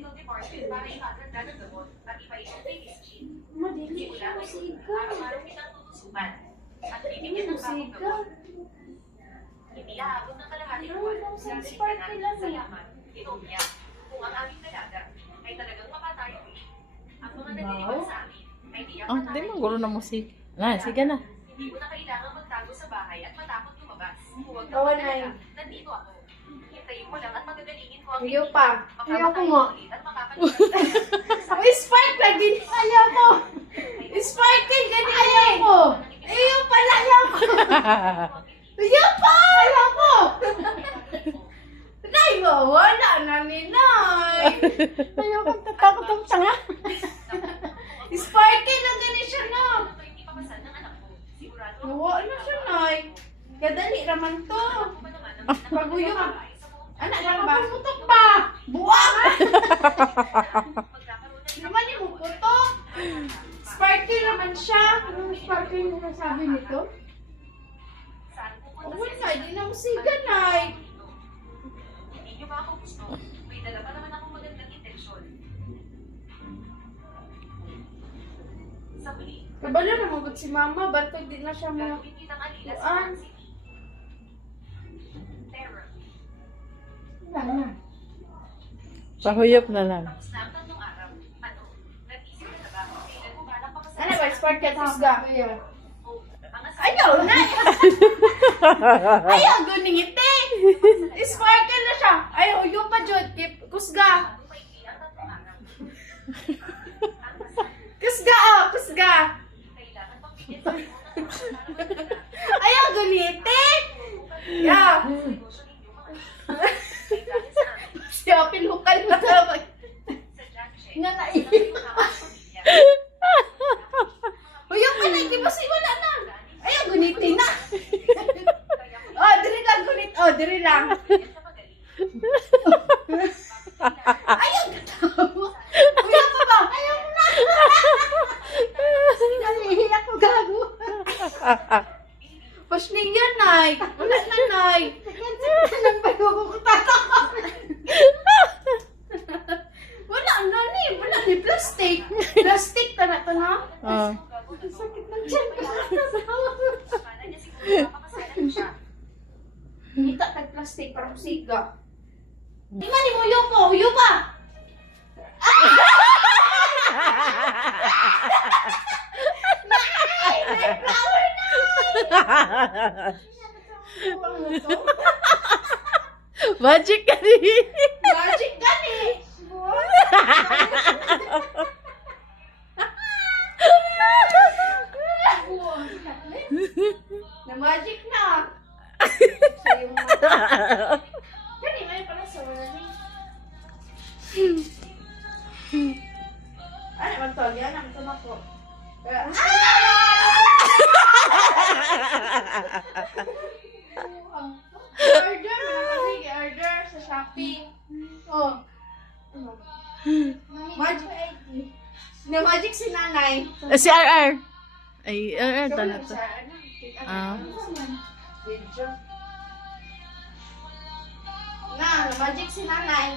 medical department para ipaganda ng gamot at ipaisip kay Miss Jean. Madili Simula siya ngayon, musika. araw-araw kitang tutusukan at bibigyan ng bagong Musika. gamot. Hindi aabot ng kalahating buwan. Gagawin ka namin salamat. Inom niya. Kung ang aming dalaga ay talagang mapatayo ang mga naliliwan sa amin ay di ang Di mo guro na musik. Na, sige na. Hindi mo na kailangan magtago sa bahay at matakot lumabas. Huwag kang Gawa na magalala. yun. Nandito ako. Hintayin mo lang at magagalingin ko ang Ayaw hindi. pa. Ayaw ko mo. At makakalimutan Ang spark lagi. Ayaw ko. Sparkle gani. Ayaw ko. Ayaw pala. Ayaw ko. Ayaw pa. Ayaw ko. Nay, wala na ni Nay. Ayaw kong tatakot ang tanga. Sparkle na gani siya no. Hindi pa kasal ng anak ko. Sigurado ako. Nawa na siya Nay. Kadali naman to. Paguyong. Anak lang ba? Putok pa. Buwak. Naman yung putok. Sparkle naman siya. Anong sparkle na nasabi nito? Oh, wala. Hindi na musiga, Nay. Hindi niyo ba ako gusto? May dala pa naman akong magandang intensyon. Sa huli, Kabalo na magod si Mama. Ba't di na siya mo? gagawin kitang alila sa Tuan. City. Terror. Wala na. Pahuyop na lang. Tapos na ang tatlong araw. Ano? Nag-isip ka na ba? Kailan mo balak papasal? Ano ba? Sparkle tusga. Oh, ang asal- Ayaw na. Ayaw guningiti. Sparkle na siya. Ayaw yung pa Jod. Kusga. Bago maikli ang tatlong araw. Kusga kusga. Kailangan pang bigyan sa iyo ng para magdala. Ayaw guniti. Yeah. Sa negosyo ninyo, mga ay dahil sa amin, Si Apil hukal na tawag. sa Jack Check, Nga na sila kayo hawak sa pamilya. Uyong ka na. Di ba si wala na? Ayaw guniti na. Kaya kung Oh, diri lang gunit. Oh, diri lang. bigyan sa magaling, Ayaw katawa. Uyong pa ba? Ayaw na. Nalihiyak ko gago. Pas niya, Nay. Wala na, Nay. Nang bago ko tatakot. Wala na ni. Wala ni plastic. Plastic na to na. Ah. Sakit ng tiyan ko. Akala niya siguro mapakasalan mo siya. Kita tag plastic para musiga. Di man ni mo uyo po. Uyo pa. Nay! May flower na! Magic ka rin. Magic gani! Na magic na! Sa yung mata. Gani, may pala sa wala ni. Ano man to? Yan ang tumako. Order! Mga order sa Shopee. Oh. Magic. Na magic si nanay. Si RR. Ay, RR Show to na lang to. sa ano. Ah. Video. Na, magic si nanay.